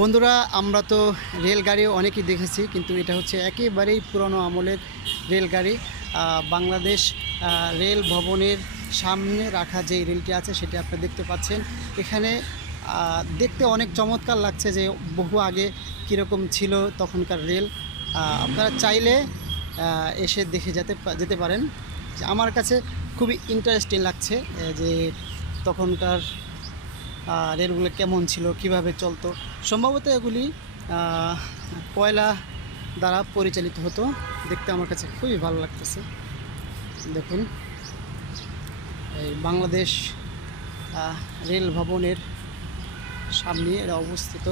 বন্ধুরা, আমরা তো রেলগাড়ি অনেকই দেখেছি, কিন্তু এটা হচ্ছে একেবারেই পুরনো আমলের রেলগাড়ি। বাংলাদেশ রেল ভবনের সামনে রাখা যে রেলটি আছে সেটি আপনি দেখতে পাচ্ছেন। এখানে দেখতে অনেক চমৎকার লাগছে যে বহু আগে কীরকম ছিল তখনকার রেল। আপনারা চাইলে এসে দেখে যেতে পারেন। আমার কাছে খুবই ইন্টারেস্টিং লাগছে যে তখনকার রেলগুলো কেমন ছিল, কিভাবে চলতো। সম্ভবত এগুলি কয়লা দ্বারা পরিচালিত হতো। দেখতে আমার কাছে খুবই ভালো লাগতেছে। দেখুন, এই বাংলাদেশ রেল ভবনের সামনে এরা অবস্থিত।